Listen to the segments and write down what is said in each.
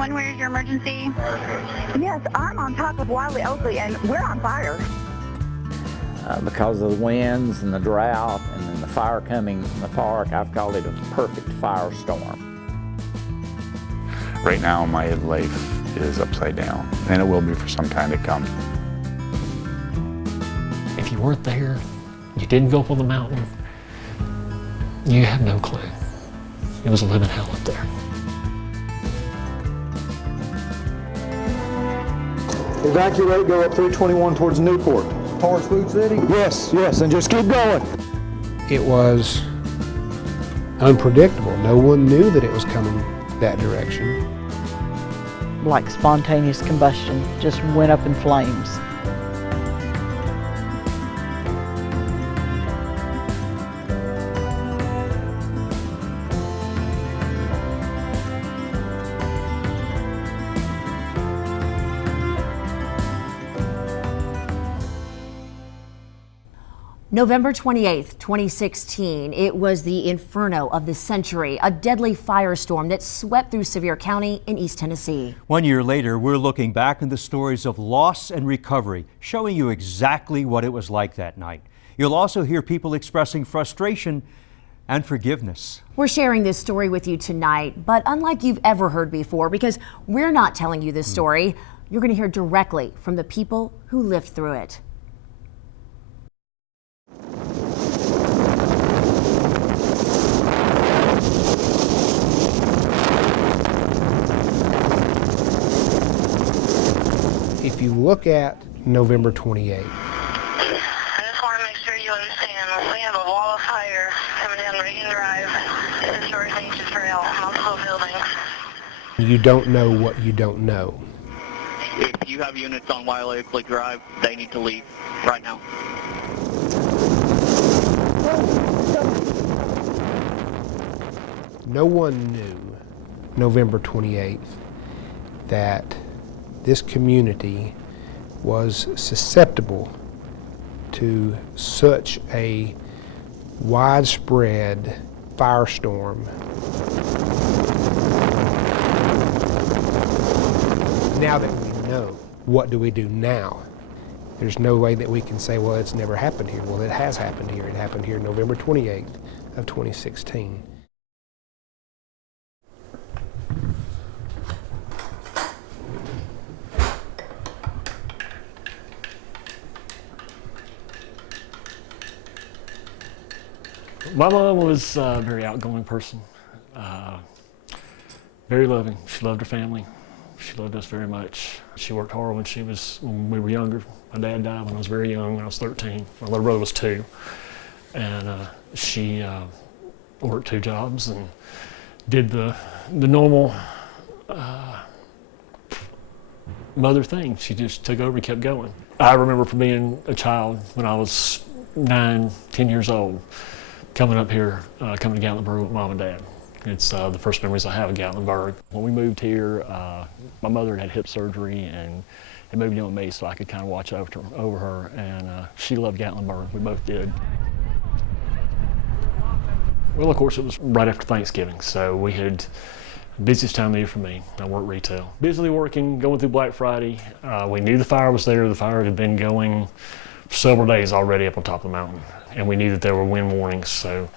911, where's your emergency? Yes, I'm on top of Wiley Oakley, and we're on fire. Because of the winds and the drought and then the fire coming in the park, I've called it a perfect firestorm. Right now, my life is upside down, and it will be for some time to come. If you weren't there, you didn't go up on the mountain, you have no clue. It was a living hell up there. Evacuate, go up 321 towards Newport. Towards Food City? Yes, and just keep going. It was unpredictable. No one knew that it was coming that direction. Like spontaneous combustion, just went up in flames. November 28th, 2016, it was the inferno of the century, a deadly firestorm that swept through Sevier County in East Tennessee. 1 year later, we're looking back on the stories of loss and recovery, showing you exactly what it was like that night. You'll also hear people expressing frustration and forgiveness. We're sharing this story with you tonight, but unlike you've ever heard before, because we're not telling you this story, you're going to hear directly from the people who lived through it. If you look at November 28th, I just want to make sure you understand. We have a wall of fire coming down Reagan Drive. It's a short nature trail, multiple buildings. you don't know what you don't know. If you have units on Wiley Oakley Drive, they need to leave right now. No one knew November 28th that this community was susceptible to such a widespread firestorm. Now that we know, what do we do now? There's no way that we can say, well, it's never happened here. Well, it has happened here. It happened here November 28th of 2016. My mom was a very outgoing person, very loving. She loved her family. She loved us very much. She worked hard when we were younger. My dad died when I was very young, when I was 13. My little brother was 2. And she worked 2 jobs and did the normal mother thing. She just took over and kept going. I remember from being a child when I was 9, 10 years old, coming up here, coming to Gatlinburg with Mom and Dad. It's the first memories I have of Gatlinburg. When we moved here, my mother had hip surgery and moved in with me so I could kind of watch over her, and she loved Gatlinburg. We both did. Well, of course, it was right after Thanksgiving, so we had the busiest time of the year for me. I worked retail. Busily working, going through Black Friday. We knew the fire was there. The fire had been going for several days already up on top of the mountain, and we knew that there were wind warnings, so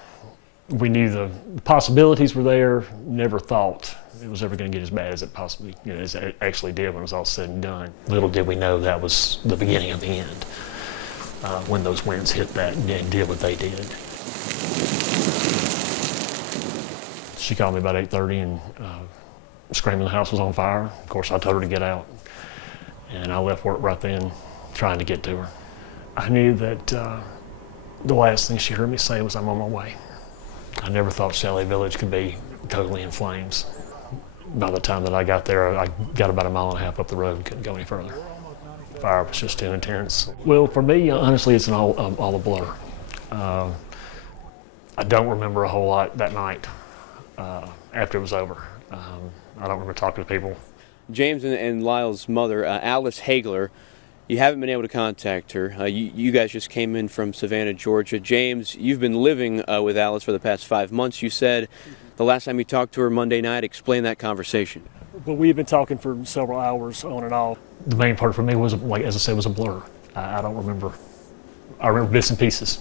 we knew the possibilities were there. Never thought it was ever going to get as bad as it possibly, as it actually did when it was all said and done. Little did we know that was the beginning of the end when those winds hit that and did what they did. She called me about 8:30 and screaming the house was on fire. Of course, I told her to get out, and I left work right then, trying to get to her. I knew that the last thing she heard me say was, "I'm on my way." I never thought Chalet Village could be totally in flames. By the time that I got there, I got about 1.5 miles up the road and couldn't go any further. The fire was just too intense. Well, for me, honestly, it's all a blur. I don't remember a whole lot that night after it was over. I don't remember talking to people. James and Lyle's mother, Alice Hagler, you haven't been able to contact her. You guys just came in from Savannah, Georgia. James, you've been living with Alice for the past 5 months. You said the last time you talked to her Monday night. Explain that conversation. But we've been talking for several hours on and off. The main part for me was, like as I said, was a blur. I don't remember. I remember bits and pieces,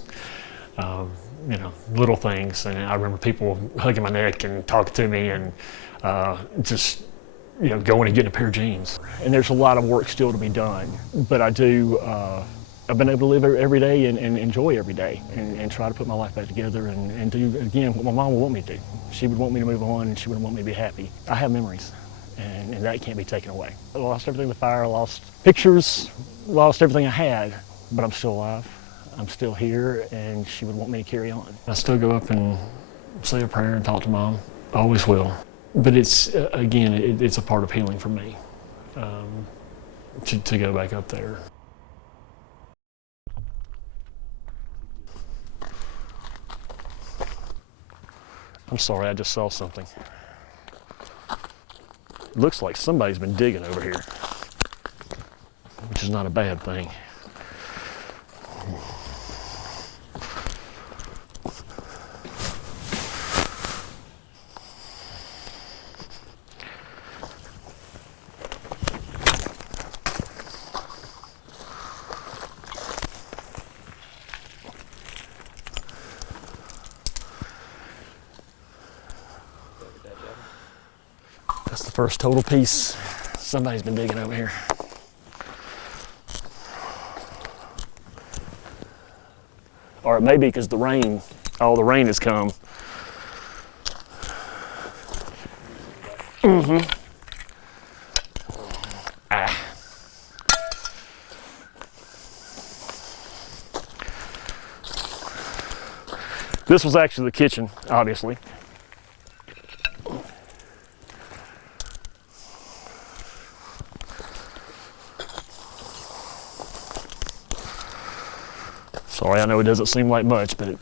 you know, little things. And I remember people hugging my neck and talking to me and just, you know, going and getting a pair of jeans. And there's a lot of work still to be done. But I do, I've been able to live every day and enjoy every day and try to put my life back together and do, again, what my mom would want me to do. She would want me to move on and she would want me to be happy. I have memories. And that can't be taken away. I lost everything in the fire, I lost pictures, lost everything I had, but I'm still alive. I'm still here, and she would want me to carry on. I still go up and say a prayer and talk to Mom. I always will. But it's, again, it's a part of healing for me, to go back up there. I'm sorry, I just saw something. Looks like somebody's been digging over here, which is not a bad thing. That's the first total piece. Somebody's been digging over here. Or it may be because the rain, all the rain has come. Ah. This was actually the kitchen, obviously. Sorry, I know it doesn't seem like much, but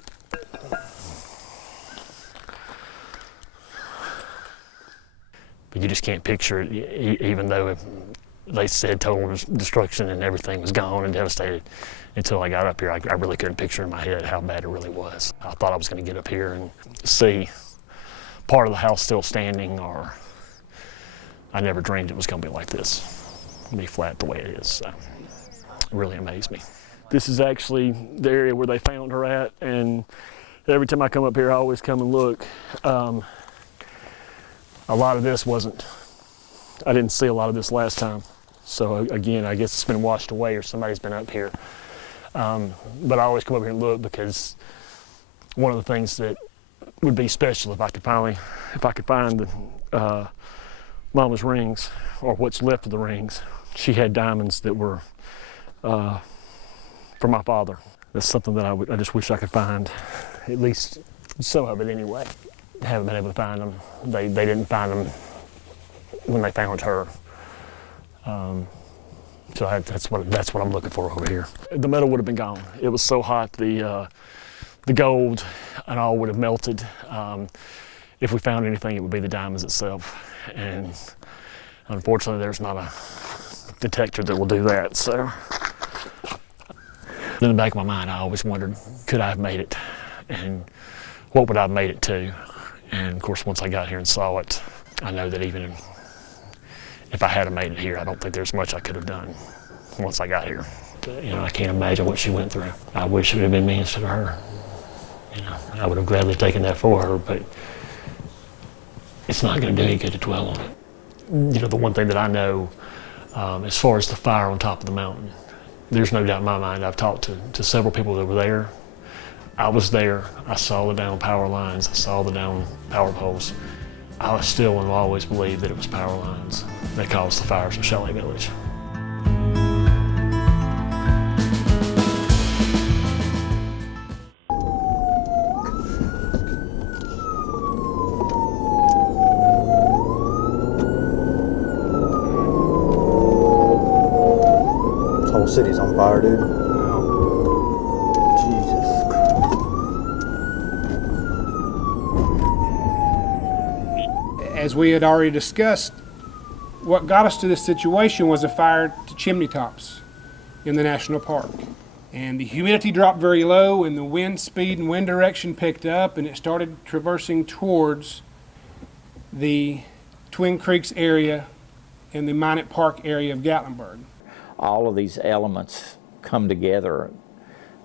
but you just can't picture it, even though they said total destruction and everything was gone and devastated. Until I got up here, I really couldn't picture in my head how bad it really was. I thought I was going to get up here and see part of the house still standing, or I never dreamed it was going to be like this, be flat the way it is. So it really amazed me. This is actually the area where they found her at, and every time I come up here, I always come and look. A lot of this I didn't see a lot of this last time. So again, I guess it's been washed away or somebody's been up here. But I always come up here and look because one of the things that would be special if I could find the, Mama's rings, or what's left of the rings. She had diamonds that were, for my father. That's something that I just wish I could find, at least some of it anyway. Haven't been able to find them. They didn't find them when they found her. So that's what I'm looking for over here. The metal would have been gone. It was so hot, the gold and all would have melted. If we found anything, it would be the diamonds itself. And unfortunately, there's not a detector that will do that. So. In the back of my mind, I always wondered, could I have made it? And what would I have made it to? And of course, once I got here and saw it, I know that even if I had made it here, I don't think there's much I could have done once I got here. You know, I can't imagine what she went through. I wish it would have been me instead of her. You know, I would have gladly taken that for her, but it's not going to do any good to dwell on it. You know, the one thing that I know, as far as the fire on top of the mountain, there's no doubt in my mind. I've talked to several people that were there. I was there. I saw the down power lines. I saw the down power poles. I still and will always believe that it was power lines that caused the fires in Chalet Village. This whole city's on fire, dude. Jesus. As we had already discussed, what got us to this situation was a fire to chimney tops in the national park. And the humidity dropped very low, and the wind speed and wind direction picked up, and it started traversing towards Twin Creeks area and the Minot Park area of Gatlinburg. All of these elements come together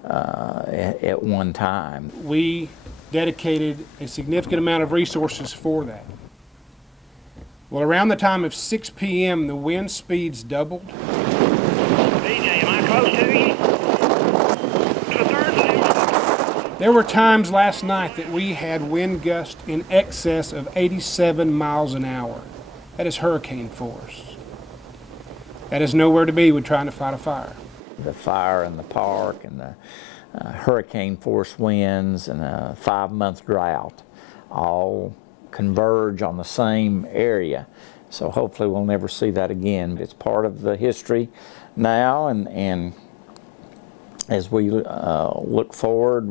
at one time. We dedicated a significant amount of resources for that. Well, around the time of 6 p.m., the wind speeds doubled. DJ, am I close to you? There were times last night that we had wind gusts in excess of 87 miles an hour. That is hurricane force. That is nowhere to be when trying to fight a fire. The fire in the park and the hurricane force winds and a 5-month drought all converge on the same area. So hopefully we'll never see that again. It's part of the history now, and as we look forward,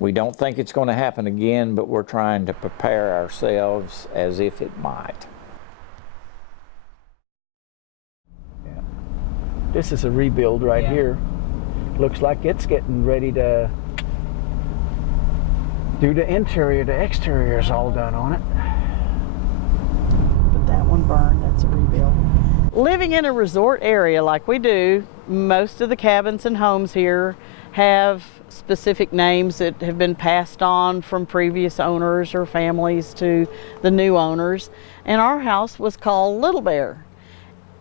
we don't think it's going to happen again, but we're trying to prepare ourselves as if it might. Yeah. This is a rebuild right here. Looks like it's getting ready to do the interior. The exterior is all done on it. But that one burned, that's a rebuild. Living in a resort area like we do, most of the cabins and homes here have specific names that have been passed on from previous owners or families to the new owners. And our house was called Little Bear.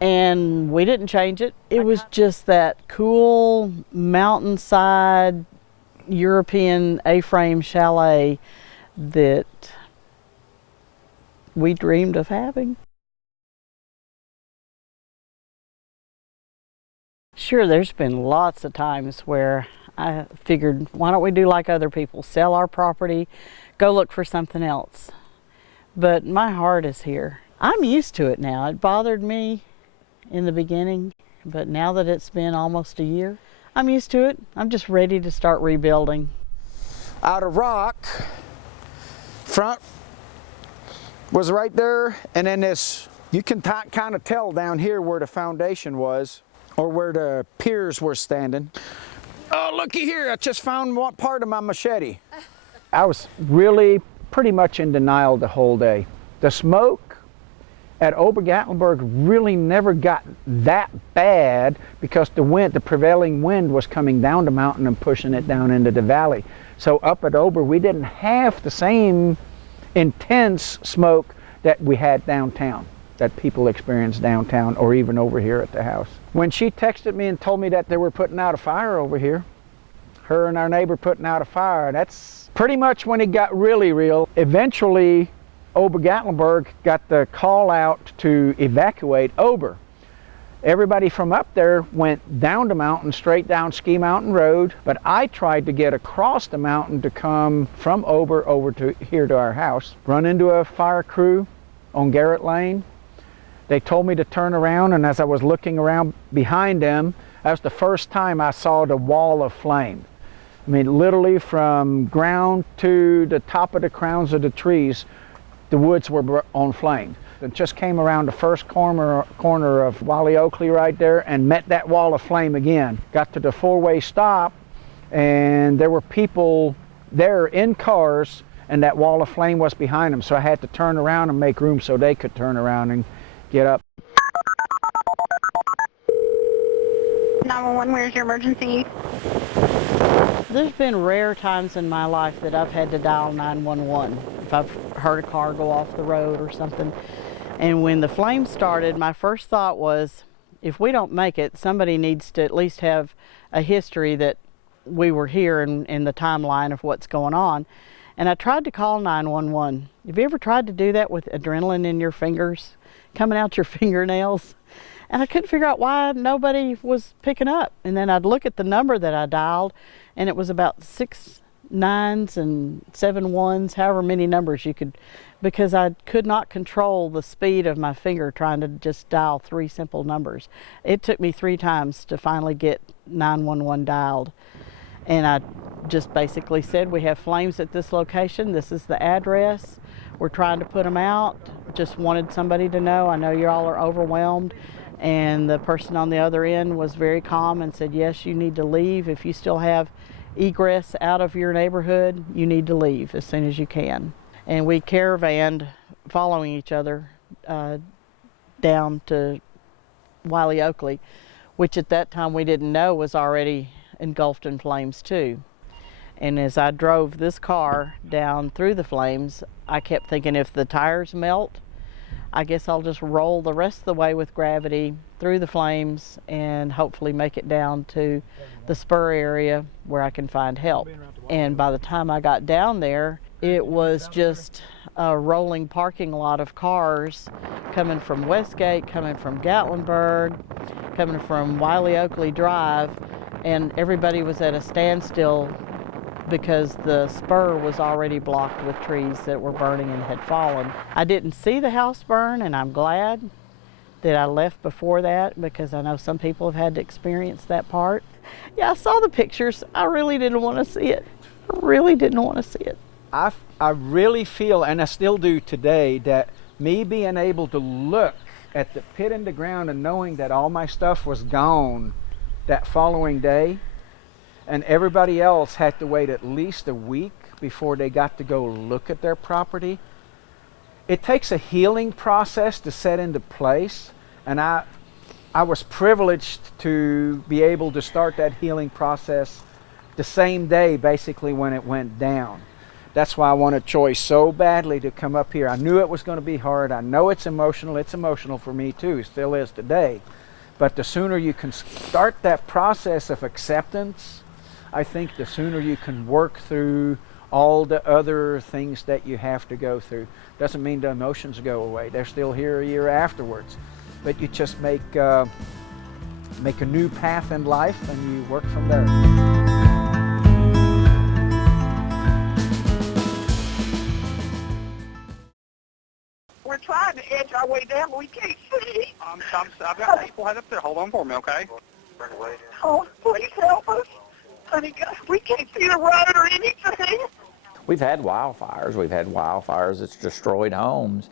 And we didn't change it. It was just that cool mountainside European A-frame chalet that we dreamed of having. Sure, there's been lots of times where I figured, why don't we do like other people, sell our property, go look for something else. But my heart is here. I'm used to it now. It bothered me in the beginning, but now that it's been almost a year, I'm used to it. I'm just ready to start rebuilding. Out of rock, front was right there, and then this, you can kind of tell down here where the foundation was, or where the piers were standing. Oh, looky here, I just found one part of my machete. I was really pretty much in denial the whole day. The smoke at Gatlinburg really never got that bad because the prevailing wind was coming down the mountain and pushing it down into the valley. So up at we didn't have the same intense smoke that we had downtown, that people experience downtown or even over here at the house. When she texted me and told me that they were putting out a fire over here, her and our neighbor putting out a fire, that's pretty much when it got really real. Eventually, Gatlinburg got the call out to evacuate Ober. Everybody from up there went down the mountain, straight down Ski Mountain Road, but I tried to get across the mountain to come from Ober over to here to our house. Run into a fire crew on Garrett Lane. They told me to turn around, and as I was looking around behind them, that was the first time I saw the wall of flame. I mean, literally from ground to the top of the crowns of the trees, the woods were on flame. It just came around the first corner of Wiley Oakley right there and met that wall of flame again. Got to the four-way stop, and there were people there in cars, and that wall of flame was behind them. So I had to turn around and make room so they could turn around and get up. 911, where's your emergency? There's been rare times in my life that I've had to dial 911 if I've heard a car go off the road or something. And when the flames started, my first thought was, if we don't make it, somebody needs to at least have a history that we were here in the timeline of what's going on. And I tried to call 911. Have you ever tried to do that with adrenaline in your fingers, coming out your fingernails? And I couldn't figure out why nobody was picking up. And then I'd look at the number that I dialed, and it was about 6 9s and 7 1s, however many numbers you could, because I could not control the speed of my finger trying to just dial 3 simple numbers. It took me 3 times to finally get 911 dialed. And I just basically said, we have flames at this location. This is the address. We're trying to put them out. Just wanted somebody to know. I know you all are overwhelmed. And the person on the other end was very calm and said, yes, you need to leave. If you still have egress out of your neighborhood, you need to leave as soon as you can. And we caravanned following each other down to Wiley Oakley, which at that time we didn't know was already engulfed in flames too. And as I drove this car down through the flames, I kept thinking, if the tires melt, I guess I'll just roll the rest of the way with gravity through the flames and hopefully make it down to the spur area where I can find help. And by the time I got down there, it was just a rolling parking lot of cars coming from Westgate, coming from Gatlinburg, coming from Wiley Oakley Drive, and everybody was at a standstill because the spur was already blocked with trees that were burning and had fallen. I didn't see the house burn, and I'm glad that I left before that, because I know some people have had to experience that part. Yeah, I saw the pictures. I really didn't want to see it. I really didn't want to see it. I really feel, and I still do today, that me being able to look at the pit in the ground and knowing that all my stuff was gone that following day, and everybody else had to wait at least a week before they got to go look at their property. It takes a healing process to set into place, and I was privileged to be able to start that healing process the same day basically when it went down. That's why I wanted Choice so badly to come up here. I knew it was going to be hard. I know it's emotional. It's emotional for me too, still is today. But the sooner you can start that process of acceptance, I think the sooner you can work through all the other things that you have to go through. Doesn't mean the emotions go away. They're still here a year afterwards. But you just make a new path in life and you work from there. We're trying to edge our way down, but we can't see. I've got people head up there. Hold on for me, okay? Oh, please help us. Honey, God, we can't see the road or anything. We've had wildfires. We've had wildfires that's destroyed homes,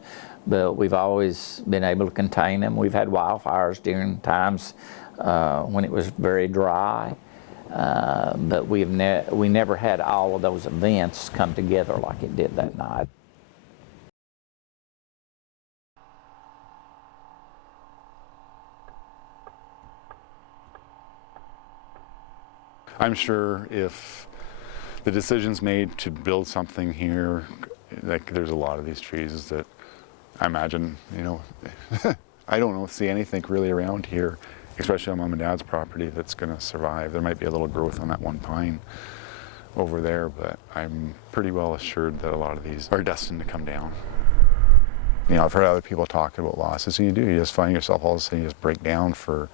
but we've always been able to contain them. We've had wildfires during times when it was very dry, but we never had all of those events come together like it did that night. I'm sure if the decision's made to build something here, like there's a lot of these trees that I imagine, you know, I don't see anything really around here, especially on Mom and Dad's property, that's going to survive. There might be a little growth on that one pine over there, but I'm pretty well assured that a lot of these are destined to come down. You know, I've heard other people talk about losses, and you just find yourself all of a sudden you just break down for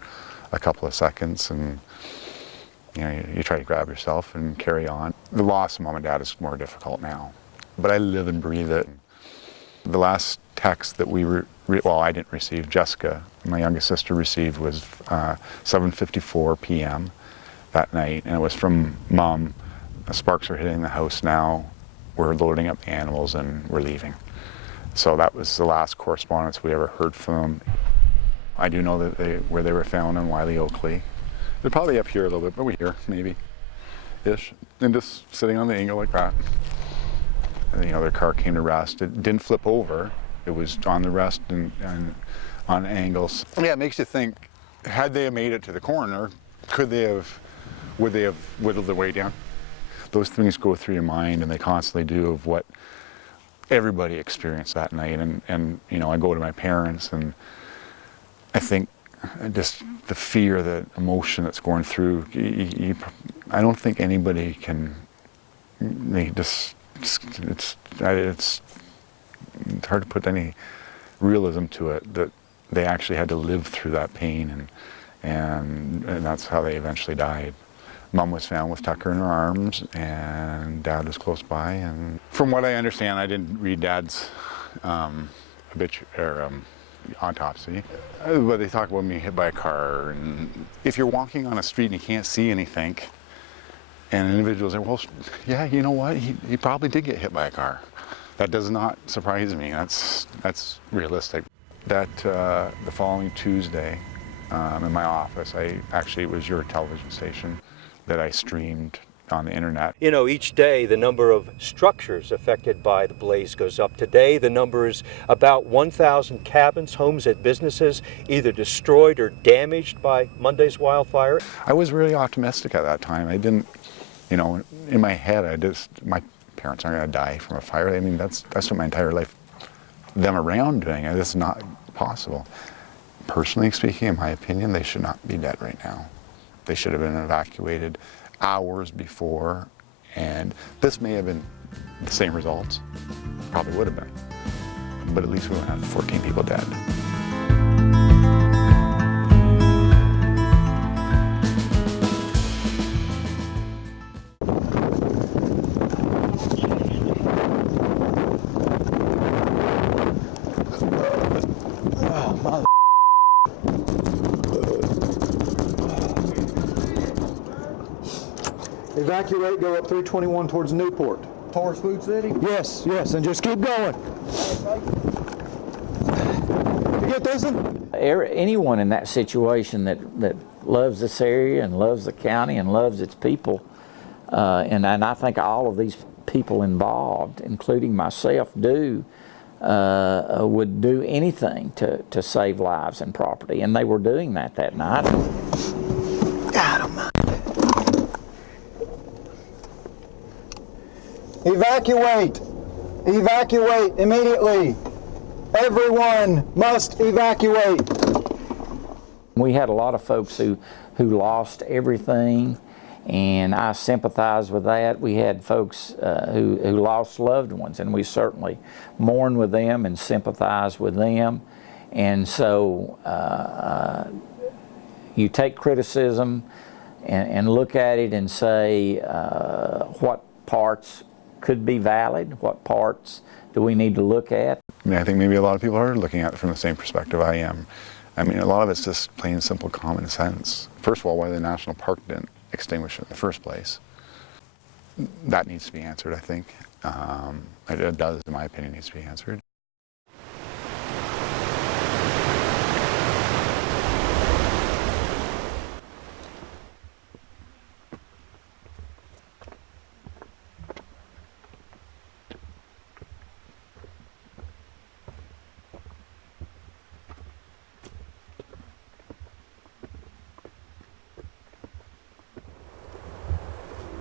a couple of seconds, and you know, you try to grab yourself and carry on. The loss of Mom and Dad is more difficult now, but I live and breathe it. The last text that I didn't receive, Jessica, my youngest sister, received was 7:54 p.m. that night, and it was from Mom. The sparks are hitting the house now. We're loading up the animals and we're leaving. So that was the last correspondence we ever heard from them. I do know that where they were found in Wiley Oakley. They're probably up here a little bit, but we're here, maybe-ish. And just sitting on the angle like that. And, you know, their car came to rest. It didn't flip over. It was on the rest and on angles. Yeah, it makes you think, had they made it to the corner, would they have whittled their way down? Those things go through your mind, and they constantly do, of what everybody experienced that night. And you know, I go to my parents, and I think just the fear, the emotion that's going through, I don't think anybody can, it's hard to put any realism to it, that they actually had to live through that pain, and that's how they eventually died. Mom was found with Tucker in her arms, and Dad was close by. And from what I understand, I didn't read Dad's autopsy, but they talk about me hit by a car. And if you're walking on a street and you can't see anything, and an individual says, well, yeah, you know what, he probably did get hit by a car. That does not surprise me. That's realistic. That the following Tuesday, in my office, it was your television station that I streamed on the internet. You know, each day the number of structures affected by the blaze goes up. Today the number is about 1,000 cabins, homes, and businesses either destroyed or damaged by Monday's wildfire. I was really optimistic at that time. I didn't, you know, in my head, my parents aren't going to die from a fire. I mean, that's what my entire life, them around doing it. It's not possible. Personally speaking, in my opinion, they should not be dead right now. They should have been evacuated hours before, and this may have been the same results. Probably would have been. But at least we wouldn't have 14 people dead. Evacuate, go up 321 towards Newport. Towards Food City? Yes, yes, and just keep going. You get this one? Anyone in that situation that loves this area and loves the county and loves its people, and I think all of these people involved, including myself, would do anything to save lives and property, and they were doing that night. Got him. Evacuate! Evacuate immediately! Everyone must evacuate! We had a lot of folks who lost everything, and I sympathize with that. We had folks who lost loved ones, and we certainly mourn with them and sympathize with them. And so you take criticism and look at it and say what parts could be valid, what parts do we need to look at. I mean, I think maybe a lot of people are looking at it from the same perspective I am. I mean, a lot of it's just plain simple common sense. First of all, why the national park didn't extinguish it in the first place. That needs to be answered, I think. It does, in my opinion, needs to be answered.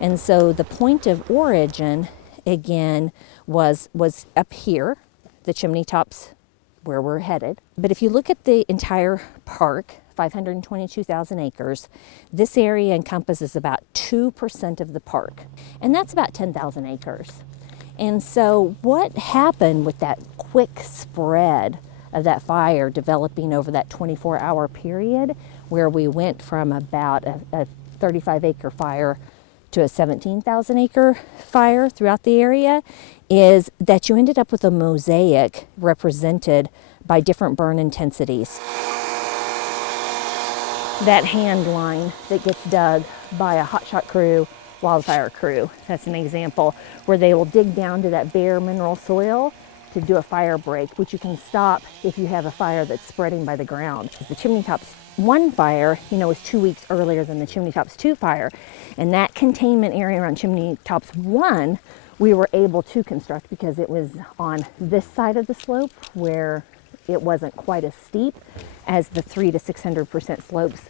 And so the point of origin, again, was up here, the chimney tops where we're headed. But if you look at the entire park, 522,000 acres, this area encompasses about 2% of the park. And that's about 10,000 acres. And so what happened with that quick spread of that fire developing over that 24-hour period, where we went from about a 35-acre fire to a 17,000 acre fire throughout the area, is that you ended up with a mosaic represented by different burn intensities. That hand line that gets dug by a hotshot crew, wildfire crew, that's an example, where they will dig down to that bare mineral soil to do a fire break, which you can stop if you have a fire that's spreading by the ground. The Chimney Tops 1 fire, was 2 weeks earlier than the Chimney Tops 2 fire. And that containment area around Chimney Tops 1, we were able to construct because it was on this side of the slope where it wasn't quite as steep as the 300 to 600% slopes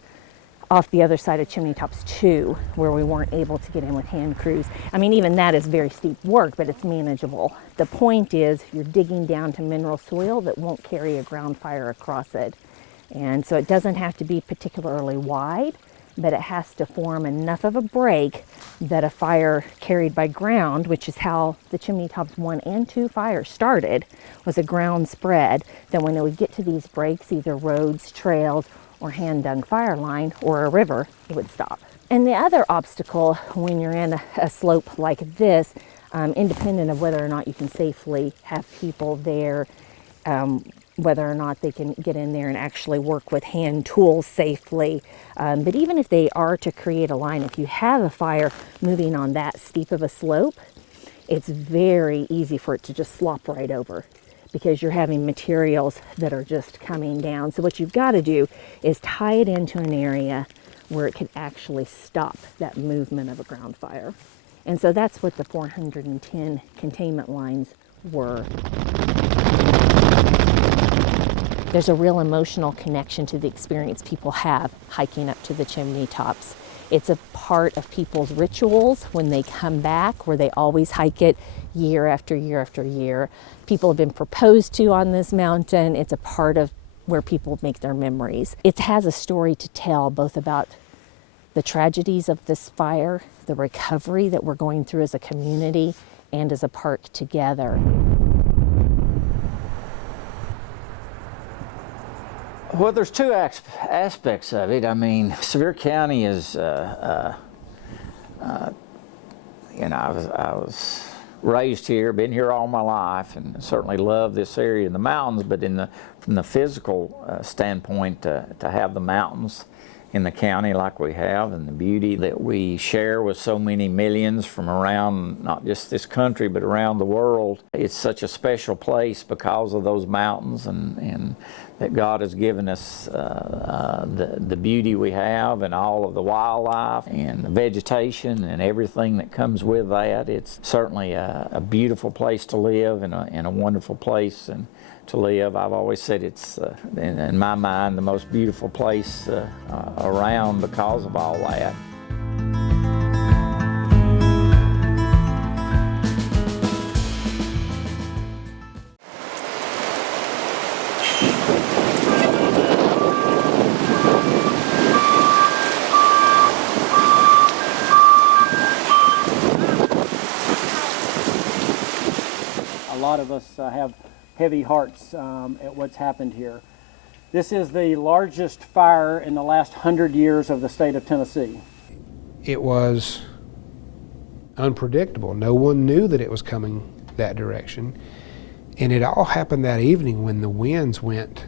off the other side of Chimney Tops 2, where we weren't able to get in with hand crews. I mean, even that is very steep work, but it's manageable. The point is you're digging down to mineral soil that won't carry a ground fire across it. And so it doesn't have to be particularly wide, but it has to form enough of a break that a fire carried by ground, which is how the Chimney Tops 1 and 2 fire started, was a ground spread, that when it would get to these breaks, either roads, trails, or hand-dug fire line, or a river, it would stop. And the other obstacle when you're in a slope like this, independent of whether or not you can safely have people there, whether or not they can get in there and actually work with hand tools safely. But even if they are to create a line, if you have a fire moving on that steep of a slope, it's very easy for it to just slop right over, because you're having materials that are just coming down. So what you've got to do is tie it into an area where it could actually stop that movement of a ground fire. And so that's what the 410 containment lines were. There's a real emotional connection to the experience people have hiking up to the chimney tops. It's a part of people's rituals when they come back, where they always hike it year after year after year. People have been proposed to on this mountain. It's a part of where people make their memories. It has a story to tell, both about the tragedies of this fire, the recovery that we're going through as a community and as a park together. Well, there's two aspects of it. I mean, Sevier County is, you know, I was raised here, been here all my life, and certainly love this area in the mountains. But from the physical standpoint, to have the mountains in the county like we have, and the beauty that we share with so many millions from around not just this country but around the world, it's such a special place because of those mountains, and that God has given us the beauty we have, and all of the wildlife and the vegetation and everything that comes with that. It's certainly a beautiful place to live, and a wonderful place and to live. I've always said it's, in my mind, the most beautiful place around because of all that. A lot of us have heavy hearts at what's happened here. This is the largest fire in the last 100 years of the state of Tennessee. It was unpredictable. No one knew that it was coming that direction. And it all happened that evening when the winds went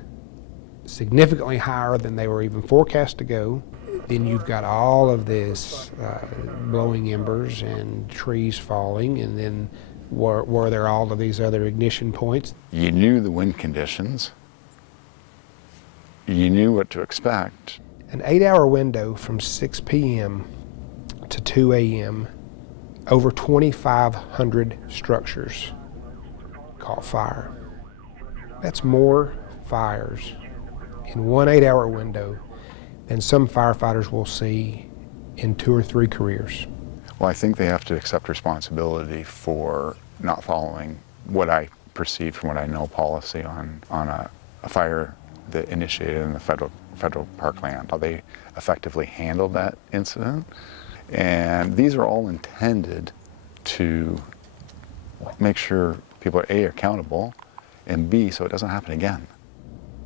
significantly higher than they were even forecast to go. Then you've got all of this blowing embers and trees falling, and then were there all of these other ignition points. You knew the wind conditions. You knew what to expect. An 8-hour window from 6 p.m. to 2 a.m., over 2,500 structures caught fire. That's more fires in one 8-hour window than some firefighters will see in 2 or 3 careers. Well, I think they have to accept responsibility for not following what I perceive from what I know policy on a fire that initiated in the federal parkland. How they effectively handled that incident. And these are all intended to make sure people are A, accountable, and B, so it doesn't happen again.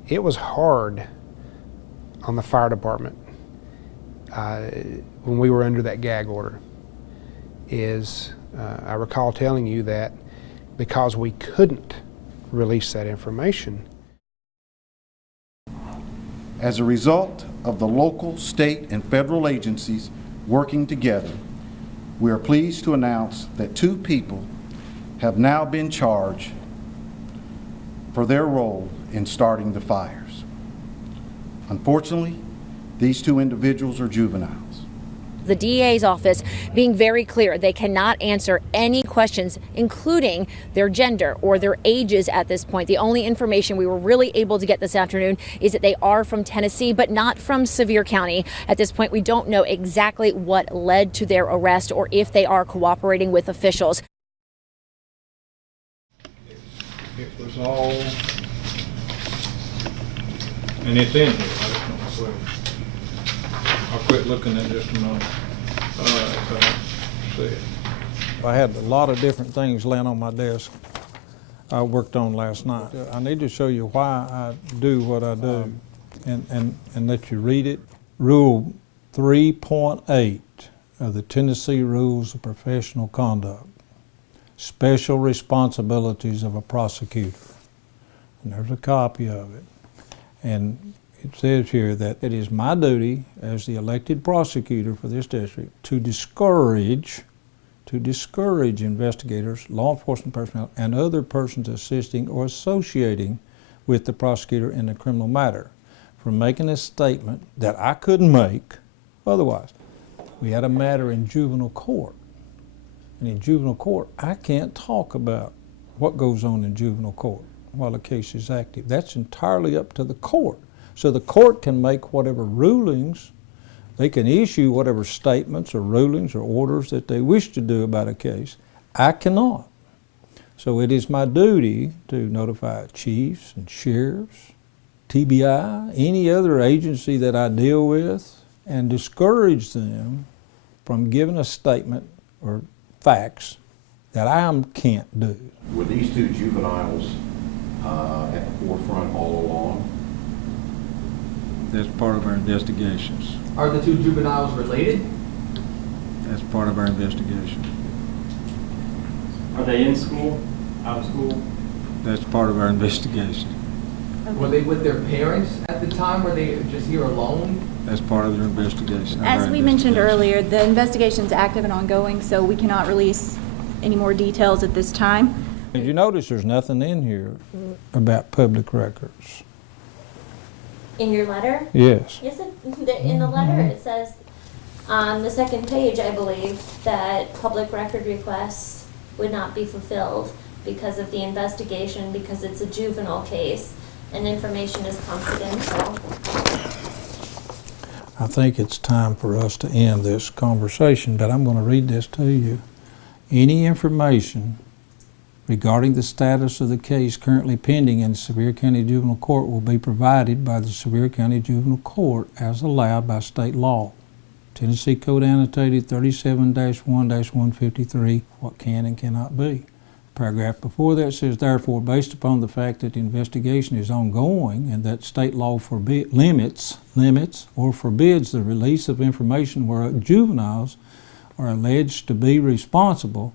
It was hard on the fire department when we were under that gag order. I recall telling you that because we couldn't release that information. As a result of the local, state, and federal agencies working together, we are pleased to announce that 2 people have now been charged for their role in starting the fires. Unfortunately, these 2 individuals are juveniles. The DA's office being very clear they cannot answer any questions, including their gender or their ages at this point. The only information we were really able to get this afternoon is that they are from Tennessee, but not from Sevier County. At this point, we don't know exactly what led to their arrest or if they are cooperating with officials. It was all, and it's in here. I'll quit looking in just a moment. I had a lot of different things laying on my desk I worked on last night. I need to show you why I do what I do and let you read it. Rule 3.8 of the Tennessee Rules of Professional Conduct. Special responsibilities of a prosecutor. And there's a copy of it. And it says here that it is my duty as the elected prosecutor for this district to discourage investigators, law enforcement personnel, and other persons assisting or associating with the prosecutor in a criminal matter from making a statement that I couldn't make otherwise. We had a matter in juvenile court. And in juvenile court, I can't talk about what goes on in juvenile court while the case is active. That's entirely up to the court. So the court can make whatever rulings, they can issue whatever statements or rulings or orders that they wish to do about a case. I cannot. So it is my duty to notify chiefs and sheriffs, TBI, any other agency that I deal with, and discourage them from giving a statement or facts that I can't do. Were these two juveniles at the forefront all along? That's part of our investigations. Are the two juveniles related? That's part of our investigation. Are they in school? Out of school? That's part of our investigation. Were they with their parents at the time? Were they just here alone? That's part of their investigation. As we mentioned earlier, the investigation is active and ongoing, so we cannot release any more details at this time. Did you notice there's nothing in here about public records? In your letter? Yes. Yes, in the letter it says on the second page, I believe, that public record requests would not be fulfilled because of the investigation, because it's a juvenile case and information is confidential. I think it's time for us to end this conversation, but I'm going to read this to you. Any information regarding the status of the case currently pending in the Sevier County Juvenile Court will be provided by the Sevier County Juvenile Court as allowed by state law. Tennessee Code Annotated 37-1-153, what can and cannot be. Paragraph before that says, therefore, based upon the fact that the investigation is ongoing and that state law limits or forbids the release of information where juveniles are alleged to be responsible,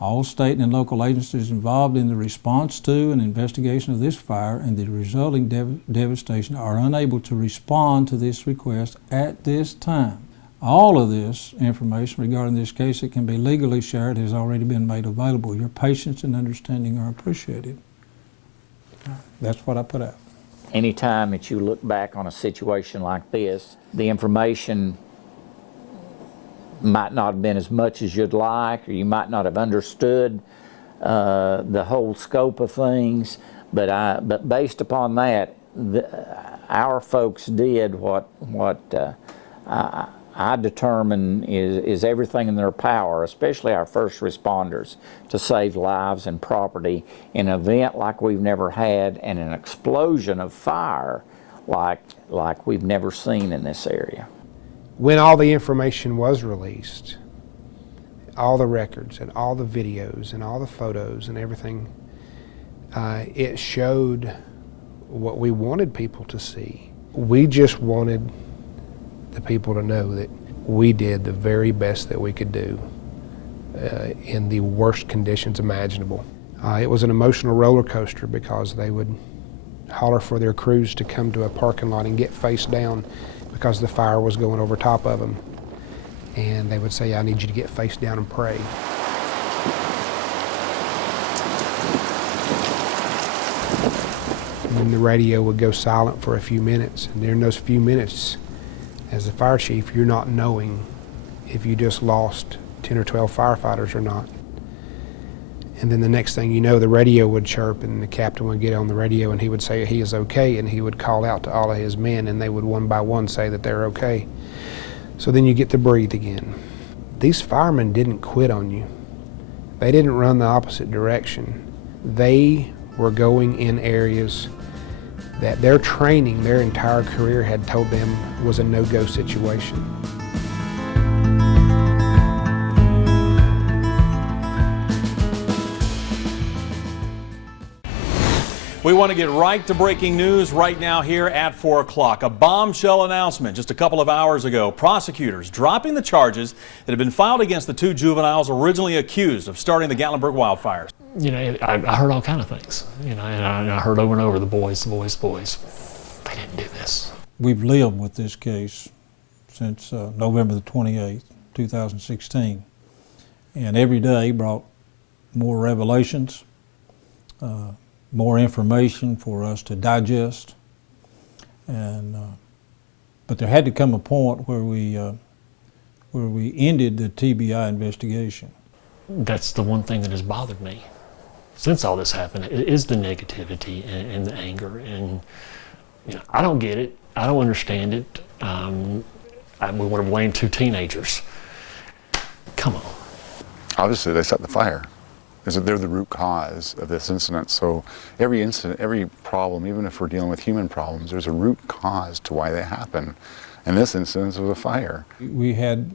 all state and local agencies involved in the response to an investigation of this fire and the resulting devastation are unable to respond to this request at this time. All of this information regarding this case that can be legally shared has already been made available. Your patience and understanding are appreciated. That's what I put out. Anytime that you look back on a situation like this, the information might not have been as much as you'd like, or you might not have understood the whole scope of things, but based upon that, our folks did what I determine is everything in their power, especially our first responders, to save lives and property in an event like we've never had and an explosion of fire like we've never seen in this area. When all the information was released, all the records and all the videos and all the photos and everything, it showed what we wanted people to see. We just wanted the people to know that we did the very best that we could do in the worst conditions imaginable. It was an emotional roller coaster because they would holler for their crews to come to a parking lot and get face down because the fire was going over top of them. And they would say, I need you to get face down and pray. And then the radio would go silent for a few minutes, and during those few minutes, as a fire chief, you're not knowing if you just lost 10 or 12 firefighters or not. And then the next thing you know, the radio would chirp and the captain would get on the radio and he would say he is okay, and he would call out to all of his men and they would one by one say that they're okay. So then you get to breathe again. These firemen didn't quit on you. They didn't run the opposite direction. They were going in areas that their training, their entire career had told them was a no-go situation. We want to get right to breaking news right now here at 4 o'clock. A bombshell announcement just a couple of hours ago. Prosecutors dropping the charges that had been filed against the two juveniles originally accused of starting the Gatlinburg wildfires. You know, I heard all kind of things, you know, and I heard over and over the boys. They didn't do this. We've lived with this case since November the 28th, 2016. And every day brought more revelations, more information for us to digest. And but there had to come a point where we where we ended the TBI investigation. That's the one thing that has bothered me since all this happened, is the negativity and the anger. And I don't get it. I don't understand it. We want to blame two teenagers. Come on. Obviously, they set the fire. They're the root cause of this incident. So every incident, every problem, even if we're dealing with human problems, there's a root cause to why they happen. And this incident was a fire. We had,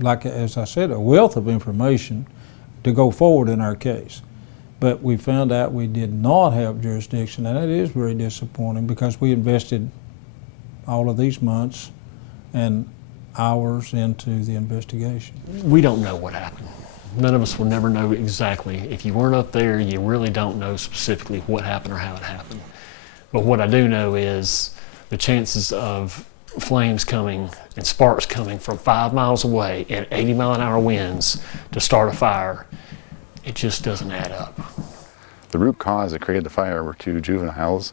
like as I said, a wealth of information to go forward in our case. But we found out we did not have jurisdiction, and it is very disappointing because we invested all of these months and hours into the investigation. We don't know what happened. None of us will never know exactly. If you weren't up there, you really don't know specifically what happened or how it happened. But what I do know is the chances of flames coming and sparks coming from 5 miles away at 80-mile-an-hour winds to start a fire, it just doesn't add up. The root cause that created the fire were two juveniles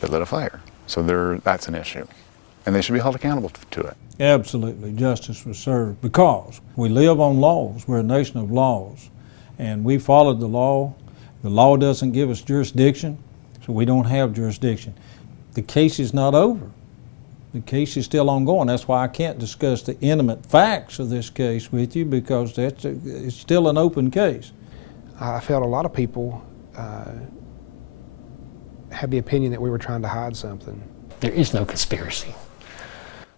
that lit a fire. So that's an issue. And they should be held accountable to it. Absolutely, justice was served because we live on laws. We're a nation of laws, and we followed the law. The law doesn't give us jurisdiction, so we don't have jurisdiction. The case is not over. The case is still ongoing. That's why I can't discuss the intimate facts of this case with you, because it's still an open case. I felt a lot of people had the opinion that we were trying to hide something. There is no conspiracy.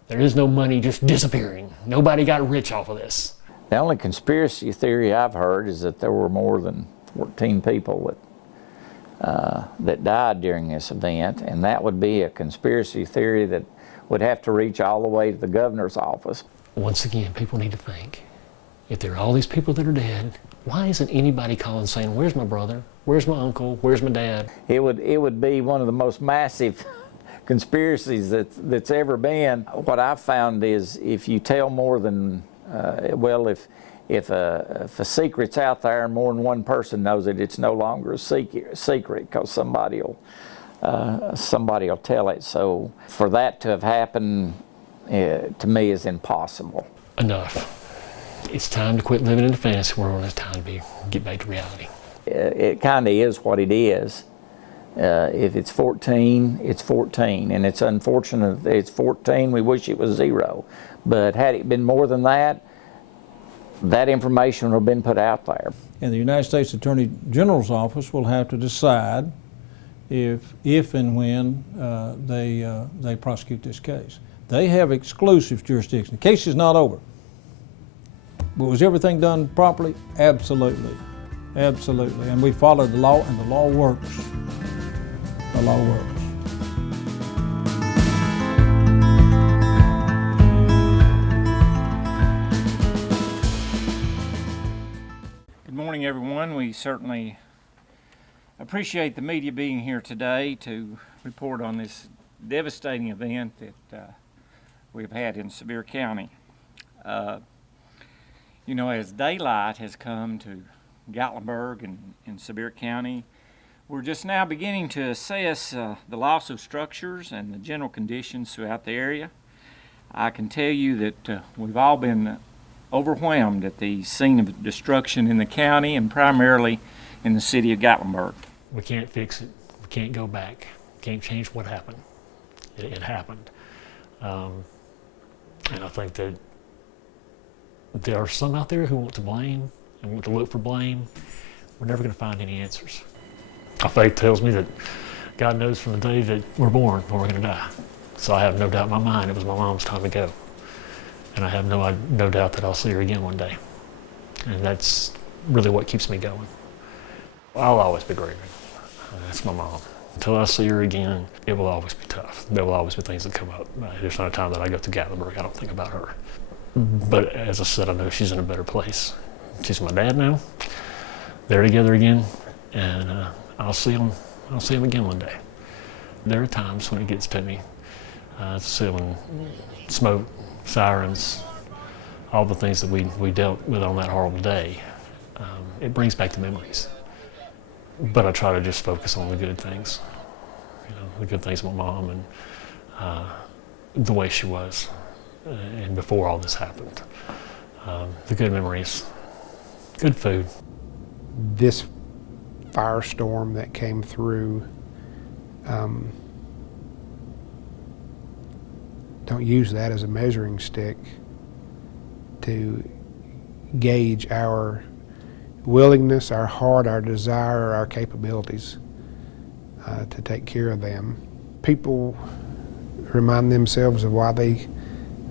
There is no money just disappearing. Nobody got rich off of this. The only conspiracy theory I've heard is that there were more than 14 people that died during this event, and that would be a conspiracy theory that would have to reach all the way to the governor's office. Once again, people need to think, if there are all these people that are dead, why isn't anybody calling saying, where's my brother? Where's my uncle? Where's my dad? It would be one of the most massive conspiracies that's ever been. What I've found is if you tell more than, if a secret's out there and more than one person knows it, it's no longer a secret because somebody will tell it. So for that to have happened, to me, is impossible. Enough. It's time to quit living in the fantasy world, and it's time to get back to reality. It kind of is what it is. If it's 14, it's 14, and it's unfortunate that it's 14. We wish it was 0. But had it been more than that, that information would have been put out there. And the United States Attorney General's office will have to decide if and when they prosecute this case. They have exclusive jurisdiction. The case is not over. But was everything done properly? Absolutely. Absolutely. And we followed the law, and the law works. The law works. Good morning, everyone. We certainly appreciate the media being here today to report on this devastating event that we've had in Sevier County. You know, as daylight has come to Gatlinburg and Sevier County, we're just now beginning to assess the loss of structures and the general conditions throughout the area. I can tell you that we've all been overwhelmed at the scene of destruction in the county and primarily in the city of Gatlinburg. We can't fix it. We can't go back. Can't change what happened. It happened. And I think that there are some out there who want to blame and want to look for blame. We're never going to find any answers. My faith tells me that God knows from the day that we're born when we're going to die. So I have no doubt in my mind it was my mom's time to go. And I have no doubt that I'll see her again one day. And that's really what keeps me going. I'll always be grieving. That's my mom. Until I see her again, it will always be tough. There will always be things that come up. There's not a time that I go through Gatlinburg I don't think about her. But as I said, I know she's in a better place. She's my dad now. They're together again, and I'll see them again one day. There are times when it gets to me. When smoke, sirens, all the things that we dealt with on that horrible day, it brings back the memories. But I try to just focus on the good things, the good things of my mom and the way she was. and before all this happened. The good memories, good food. This firestorm that came through, don't use that as a measuring stick to gauge our willingness, our heart, our desire, our capabilities to take care of them. People remind themselves of why they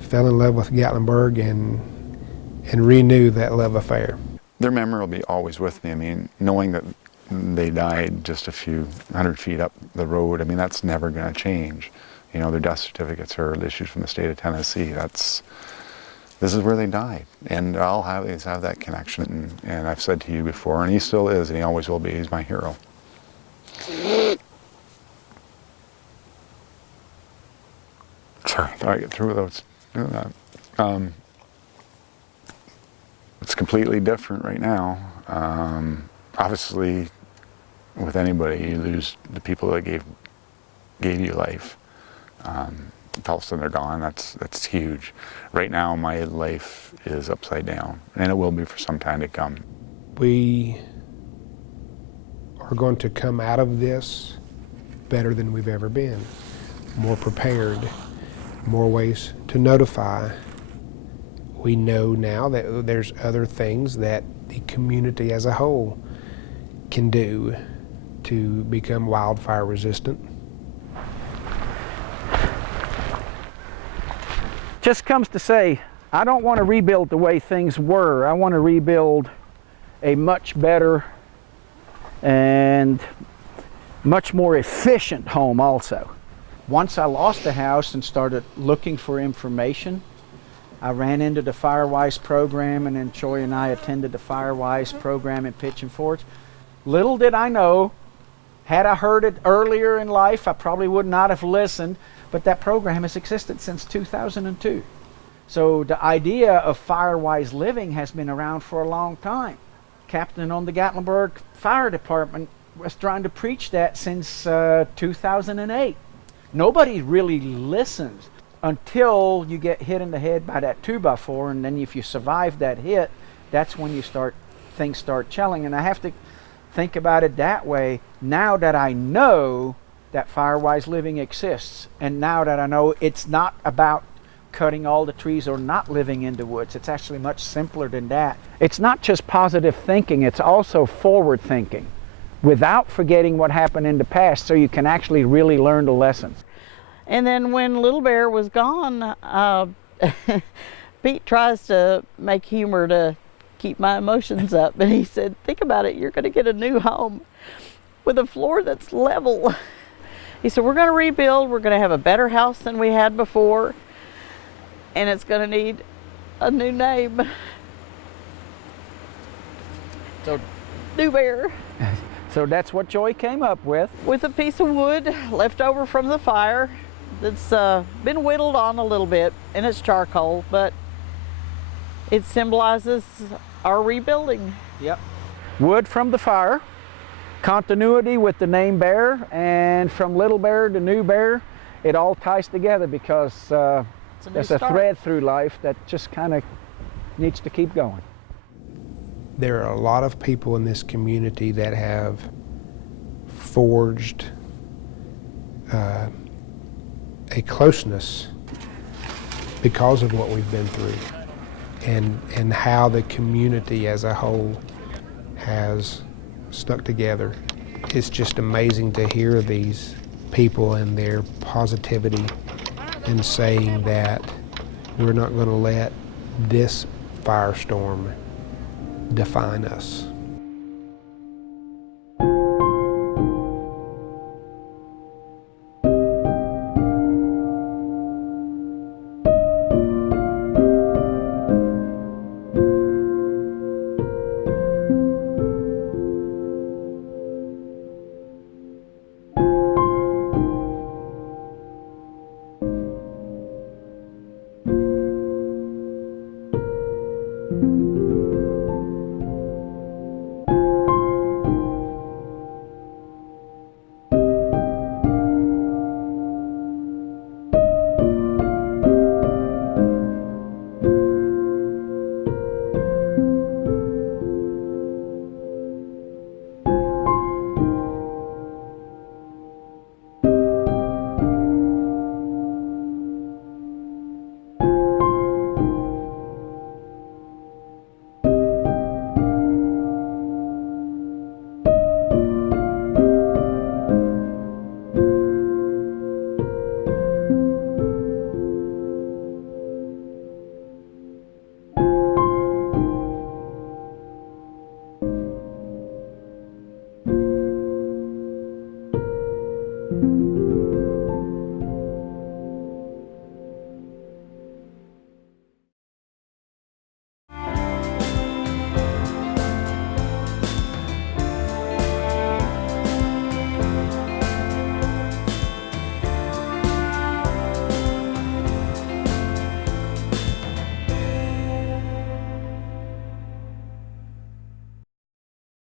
fell in love with Gatlinburg and renew that love affair. Their memory will be always with me. I mean, knowing that they died just a few 100 feet up the road, I mean, that's never going to change. You know, their death certificates are issued from the state of Tennessee. This is where they died. And I'll always have that connection. And I've said to you before, and he still is, and he always will be, he's my hero. Sorry, I thought I'd get through without doing that. It's completely different right now. Obviously, with anybody, you lose the people that gave you life. All of a sudden they're gone. That's huge. Right now, my life is upside down, and it will be for some time to come. We are going to come out of this better than we've ever been, more prepared, more ways to notify. We know now that there's other things that the community as a whole can do to become wildfire resistant. Just comes to say, I don't want to rebuild the way things were. I want to rebuild a much better and much more efficient home also. Once I lost the house and started looking for information, I ran into the Firewise program, and then Troy and I attended the Firewise program in Pigeon Forge. Little did I know, had I heard it earlier in life, I probably would not have listened, but that program has existed since 2002. So the idea of Firewise living has been around for a long time. Captain on the Gatlinburg Fire Department was trying to preach that since 2008. Nobody really listens until you get hit in the head by that 2x4, and then if you survive that hit, that's when things start gelling. And I have to think about it that way now that I know that Firewise living exists, and now that I know it's not about cutting all the trees or not living in the woods. It's actually much simpler than that. It's not just positive thinking, it's also forward thinking without forgetting what happened in the past, so you can actually really learn the lessons. And then when Little Bear was gone, Pete tries to make humor to keep my emotions up, and he said, think about it, you're going to get a new home with a floor that's level. He said, we're going to rebuild, we're going to have a better house than we had before, and it's going to need a new name. So, New Bear. So that's what Joy came up with. With a piece of wood left over from the fire that's been whittled on a little bit, and it's charcoal, but it symbolizes our rebuilding. Yep. Wood from the fire, continuity with the name Bear, and from Little Bear to New Bear, it all ties together because there's a thread through life that just kind of needs to keep going. There are a lot of people in this community that have forged a closeness because of what we've been through, and how the community as a whole has stuck together. It's just amazing to hear these people and their positivity and saying that we're not going to let this firestorm define us.